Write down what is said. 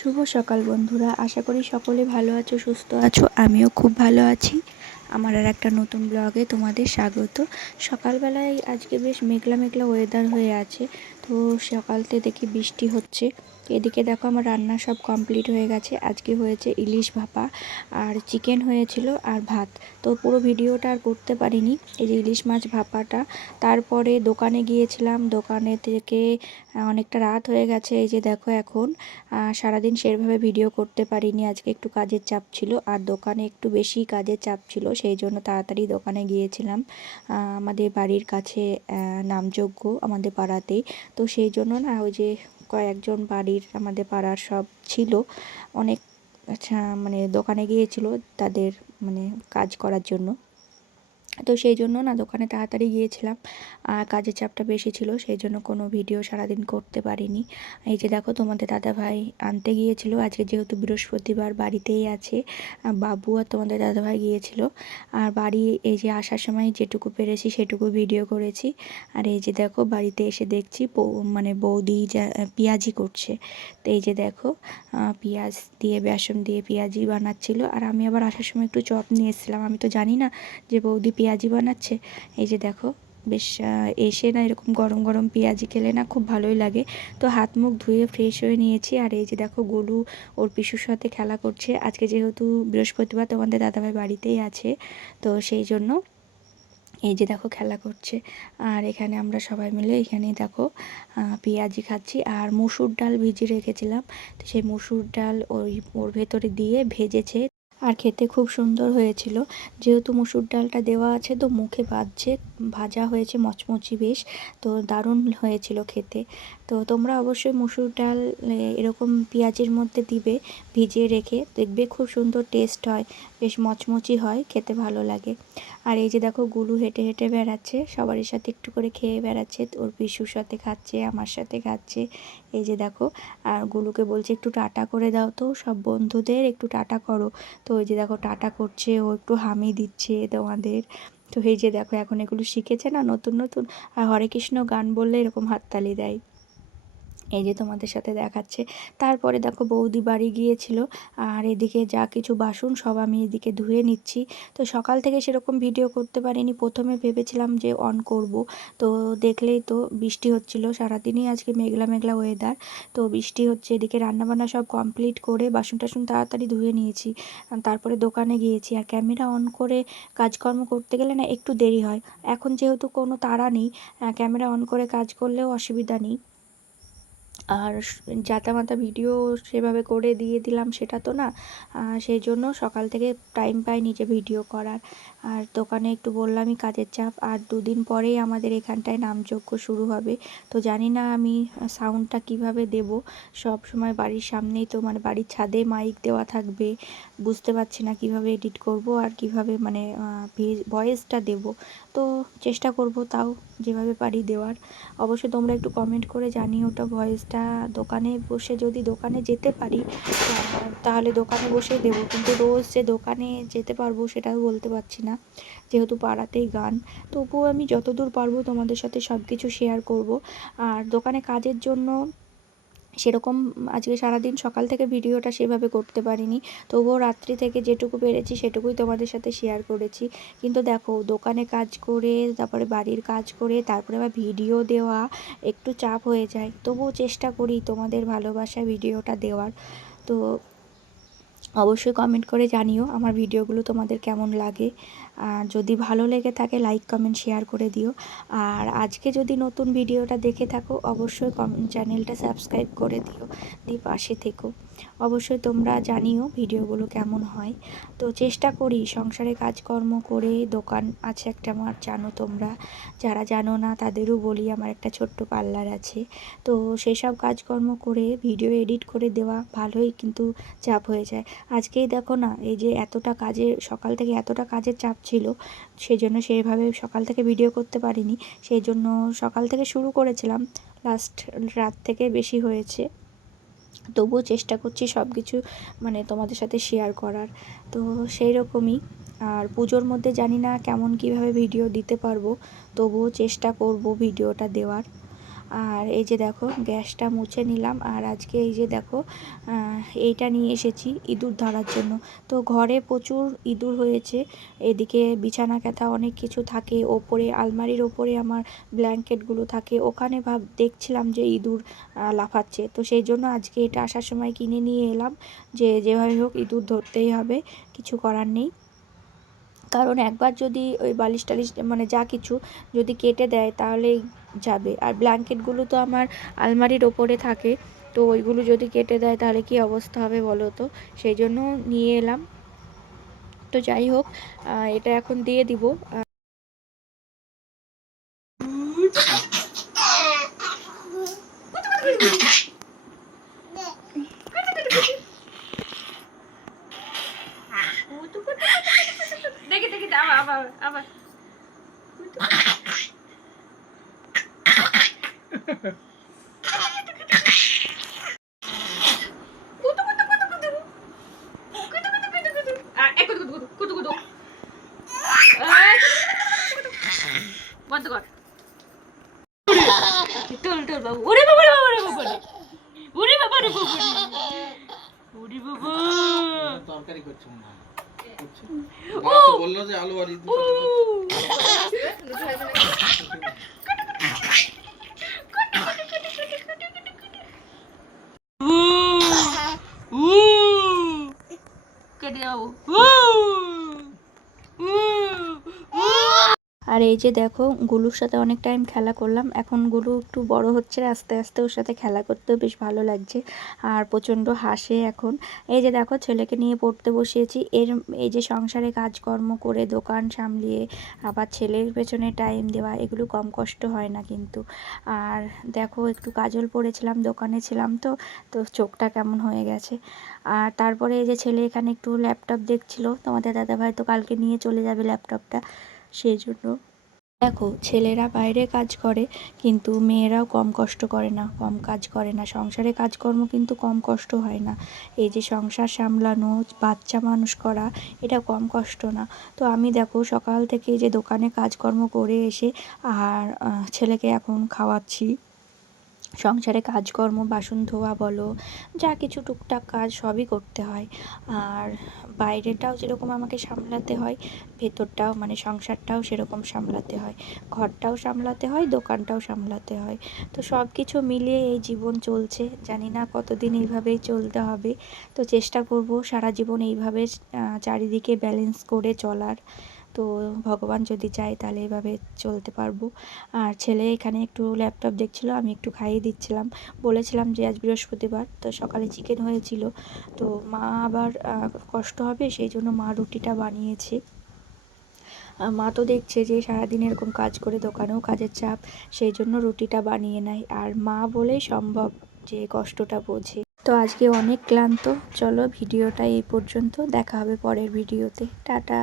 শুভ সকাল বন্ধুরা, আশা করি সকলে ভালো আছো, সুস্থ আছো। আমিও খুব ভালো আছি। আমার আর একটা নতুন ব্লগে তোমাদের স্বাগত। সকালবেলায় আজকে বেশ মেঘলা মেঘলা ওয়েদার হয়ে আছে, তো সকালতে দেখি বৃষ্টি হচ্ছে। এদিকে দেখো আমার রান্না সব কমপ্লিট হয়ে গেছে। আজকে হয়েছে ইলিশ ভাপা আর চিকেন হয়েছিল আর ভাত। তো পুরো ভিডিওটা আর করতে পারিনি, এই যে ইলিশ মাছ ভাপাটা। তারপরে দোকানে গিয়েছিলাম, দোকানে থেকে অনেকটা রাত হয়ে গেছে। এই যে দেখো এখন সারাদিন সেভাবে ভিডিও করতে পারিনি, আজকে একটু কাজের চাপ ছিল আর দোকানে একটু বেশি কাজের চাপ ছিল, সেই জন্য তাড়াতাড়ি দোকানে গিয়েছিলাম। আমাদের বাড়ির কাছে নামযজ্ঞ আমাদের পাড়াতেই, তো সেই জন্য না ওই যে কয়েকজন বাড়ির আমাদের পাড়ার সব ছিল অনেক, আচ্ছা মানে দোকানে গিয়েছিল তাদের মানে কাজ করার জন্য। তো সেই জন্য না দোকানে তাড়াতাড়ি গিয়েছিলাম, আর কাজের চাপটা বেশি ছিল, সেই জন্য কোনো ভিডিও সারাদিন করতে পারিনি। এই যে দেখো তোমাদের দাদাভাই আনতে গিয়েছিল, আজকে যেহেতু বৃহস্পতিবার বাড়িতেই আছে বাবু, আর তোমাদের দাদাভাই গিয়েছিল। আর বাড়ি এই যে আসার সময় যেটুকু পেরেছি সেটুকু ভিডিও করেছি। আর এই যে দেখো বাড়িতে এসে দেখছি মানে বৌদি যা পেঁয়াজি করছে। তো এই যে দেখো পেঁয়াজ দিয়ে বেসন দিয়ে পেঁয়াজি বানাচ্ছিল, আর আমি আবার আসার সময় একটু চপ নিয়ে এসেছিলাম। আমি তো জানি না যে বৌদি পেঁয়াজি বানাচ্ছে। এই যে দেখো বেশ এসে না এরকম গরম গরম পেঁয়াজি খেলে না খুব ভালোই লাগে। তো হাত মুখ ধুয়ে ফ্রেশ হয়ে নিয়েছি। আর এই যে দেখো গোলু ওর পিসুর সাথে খেলা করছে। আজকে যেহেতু বৃহস্পতিবার তোমাদের দাদাভাই বাড়িতেই আছে, তো সেই জন্য এই যে দেখো খেলা করছে। আর এখানে আমরা সবাই মিলে এখানে দেখো পেঁয়াজি খাচ্ছি। আর মুসুর ডাল ভিজিয়ে রেখেছিলাম, তো সেই মুসুর ডাল ওর ভেতরে দিয়ে ভেজেছে, আর খেতে খুব সুন্দর হয়েছিল। যেহেতু মুসুর ডালটা দেওয়া আছে তো মুখে বাজছে, ভাজা হয়েছে মচমচি বেশ, তো দারুণ হয়েছিল খেতে। তো তোমরা অবশ্যই মুসুর ডাল এরকম পেঁয়াজের মধ্যে দিবে ভিজিয়ে রেখে, দেখবে খুব সুন্দর টেস্ট হয়, বেশ মচমচি হয়, খেতে ভালো লাগে। আর এই যে দেখো গুলু হেঁটে হেঁটে বেড়াচ্ছে, সবারই সাথে একটু করে খেয়ে বেড়াচ্ছে, ওর পিসুর সাথে খাচ্ছে, আমার সাথে খাচ্ছে। এই যে দেখো, আর গুলুকে বলছে একটু টাটা করে দাও তো, সব বন্ধুদের একটু টাটা করো। তো ওই যে দেখো টাটা করছে, ও একটু হামি দিচ্ছে তোমাদের। তো এই যে দেখো এখন এগুলো শিখেছে না নতুন নতুন, আর হরে কৃষ্ণ গান বললে এরকম হাততালি দেয়। এই যে তোমাদের সাথে দেখাচ্ছে। তারপরে দেখো বৌদি বাড়ি গিয়েছিল, আর এদিকে যা কিছু বাসন সব আমি এদিকে ধুয়ে নিচ্ছি। তো সকাল থেকে সেরকম ভিডিও করতে পারিনি, প্রথমে ভেবেছিলাম যে অন করব, তো দেখলেই তো বৃষ্টি হচ্ছিল, সারাদিনই আজকে মেঘলা মেঘলা ওয়েদার, তো বৃষ্টি হচ্ছে। এদিকে রান্নাবান্না সব কমপ্লিট করে বাসন টাসন তাড়াতাড়ি ধুয়ে নিয়েছি, তারপরে দোকানে গিয়েছি। আর ক্যামেরা অন করে কাজকর্ম করতে গেলে না একটু দেরি হয়, এখন যেহেতু কোনো তাড়া নেই, ক্যামেরা অন করে কাজ করলেও অসুবিধা নেই। আর জাতামাতা ভিডিও সেভাবে করে দিয়ে দিলাম সেটা তো না, সেই জন্য সকাল থেকে টাইম পাইনি যে ভিডিও করার। আর দোকানে একটু বললামই কাজের চাপ, আর দুদিন পরেই আমাদের এখানটায় নামযজ্ঞ শুরু হবে। তো জানি না আমি সাউন্ডটা কিভাবে দেব, সব সময় বাড়ির সামনেই তো মানে বাড়ির ছাদে মাইক দেওয়া থাকবে, বুঝতে পারছি না কিভাবে এডিট করব আর কিভাবে মানে ভয়েসটা দেব। তো চেষ্টা করব তাও যেভাবে পারি দেওয়ার। অবশ্যই তোমরা একটু কমেন্ট করে জানিও ওটা ভয়েসটা দোকানে বসে যদি দোকানে যেতে পারি তাহলে দোকানে বসেই দেবো, কিন্তু রোজ যে দোকানে যেতে পারবো সেটাও বলতে পারছি না, যেহেতু পাড়াতেই গান। তবুও আমি যতদূর পারবো তোমাদের সাথে সব কিছু শেয়ার করব। আর দোকানে কাজের জন্য সেরকম আজকে সারাদিন সকাল থেকে ভিডিওটা সেভাবে করতে পারিনি, তবুও রাত্রি থেকে যেটুকু পেরেছি সেটুকুই তোমাদের সাথে শেয়ার করেছি। কিন্তু দেখো দোকানে কাজ করে তারপরে বাড়ির কাজ করে তারপরে আবার ভিডিও দেওয়া একটু চাপ হয়ে যায়, তবুও চেষ্টা করি তোমাদের ভালোবাসা ভিডিওটা দেওয়ার। তো অবশ্যই কমেন্ট করে জানিও আমার ভিডিওগুলো তোমাদের কেমন লাগে, আর যদি ভালো লেগে থাকে লাইক কমেন্ট শেয়ার করে দিও। আর আজকে যদি নতুন ভিডিওটা দেখে থাকো অবশ্যই চ্যানেলটা সাবস্ক্রাইব করে দিও, পাশে থেকো। অবশ্যই তোমরা জানিও ভিডিওগুলো কেমন হয়। তো চেষ্টা করি সংসারে কাজকর্ম করে, দোকান আছে একটা আমার, জানো তোমরা, যারা জানো না তাদেরও বলি আমার একটা ছোট্ট পার্লার আছে। তো সেসব কাজকর্ম করে ভিডিও এডিট করে দেওয়া ভালোই কিন্তু চাপ হয়ে যায়। আজকেই দেখো না এই যে এতটা কাজে সকাল থেকে এতটা কাজের চাপ ছিল, সেজন্য সেইভাবে সকাল থেকে ভিডিও করতে পারিনি। সেই জন্য সকাল থেকে শুরু করেছিলাম, লাস্ট রাত থেকে বেশি হয়েছে, তবুও চেষ্টা করছি সব কিছু মানে তোমাদের সাথে শেয়ার করার। তো সেই রকমই। আর পুজোর মধ্যে জানি না কেমন কিভাবে ভিডিও দিতে পারবো, তবুও চেষ্টা করব ভিডিওটা দেওয়ার। আর এই যে দেখো গ্যাসটা মুছে নিলাম। আর আজকে এই যে দেখো এইটা নিয়ে এসেছি ইঁদুর ধরার জন্য। তো ঘরে প্রচুর ইঁদুর হয়েছে, এদিকে বিছানা কাঁথা অনেক কিছু থাকে, ওপরে আলমারির ওপরে আমার ব্ল্যাঙ্কেটগুলো থাকে, ওখানে দেখছিলাম যে ইঁদুর লাফাচ্ছে। তো সেই জন্য আজকে এটা আসার সময় কিনে নিয়ে এলাম, যে যেভাবে হোক ইঁদুর ধরতেই হবে, কিছু করার নেই। কারণ একবার যদি ওই বালিশ টালিশ মানে যা কিছু যদি কেটে দেয় তাহলেই যাবে। আর ব্ল্যাঙ্কেটগুলো তো আমার আলমারির ওপরে থাকে, তো ওইগুলো যদি কেটে দেয় তাহলে কি অবস্থা হবে বলো তো। সেই জন্য নিয়ে এলাম। তো যাই হোক, এটা এখন দিয়ে দিব। আবার আবার বন্ধ কর। তোল তোল বাবু। ওরে বাবা রে বাবা রে বাবা রে, ওরে বাবা রে বাবা রে, ওরে বাবা। তরকারি করছে মনে হয়। মা তো বললো যে আলু আর ইঁদুর। কেটে যাবো। আর এই যে দেখো গুলুর সাথে অনেক টাইম খেলা করলাম। এখন গুলু একটু বড় হচ্ছে, আস্তে আস্তে ওর সাথে খেলা করতেও বেশ ভালো লাগছে, আর প্রচণ্ড হাসে এখন। এই যে দেখো ছেলেকে নিয়ে পড়তে বসিয়েছি। এই যে সংসারে কাজকর্ম করে দোকান সামলিয়ে আবার ছেলের পেছনে টাইম দেওয়া, এগুলো কম কষ্ট হয় না কিন্তু। আর দেখো একটু কাজল পড়েছিলাম, দোকানে ছিলাম তো, তো চোখটা কেমন হয়ে গেছে। আর তারপরে এই যে ছেলে এখানে একটু ল্যাপটপ দেখছিল, তোমাদের দাদাভাই তো কালকে নিয়ে চলে যাবে ল্যাপটপটা, সেই জন্য। দেখো ছেলেরা বাইরে কাজ করে কিন্তু মেয়েরাও কম কষ্ট করে না, কম কাজ করে না। সংসারে কাজকর্ম কিন্তু কম কষ্ট হয় না। এই যে সংসার সামলানো, বাচ্চা মানুষ করা, এটা কম কষ্ট না। তো আমি দেখো সকাল থেকে যে দোকানে কাজকর্ম করে এসে আর ছেলেকে এখন খাওয়াচ্ছি। সংসারে কাজকর্ম, বাসন ধোয়া বলো, যা কিছু টুকটাক কাজ সবই করতে হয়। আর বাইরেটাও যেরকম আমাকে সামলাতে হয়, ভেতরটাও মানে সংসারটাও সেরকম সামলাতে হয়, ঘরটাও সামলাতে হয়, দোকানটাও সামলাতে হয়। তো সব কিছু মিলিয়ে এই জীবন চলছে। জানি না কতদিন এইভাবেই চলতে হবে। তো চেষ্টা করব সারা জীবন এইভাবে চারিদিকে ব্যালেন্স করে চলার। তো ভগবান যদি চায় তাহলে এভাবে চলতে পারবো। আর ছেলে এখানে একটু ল্যাপটপ দেখছিল, আমি একটু খাইয়ে দিচ্ছিলাম। বলেছিলাম যে আজ বৃহস্পতিবার, তো সকালে চিকেন হয়েছিল, তো মা আবার কষ্ট হবে, সেই জন্য মা রুটিটা বানিয়েছে। মা তো দেখছে যে সারাদিন এরকম কাজ করে, দোকানেও কাজের চাপ, সেই জন্য রুটিটা বানিয়ে নেয়। আর মা বলেই সম্ভব যে কষ্টটা বোঝে। তো আজকে অনেক ক্লান্ত। চলো ভিডিওটা এই পর্যন্ত, দেখা হবে পরের ভিডিওতে। টাটা।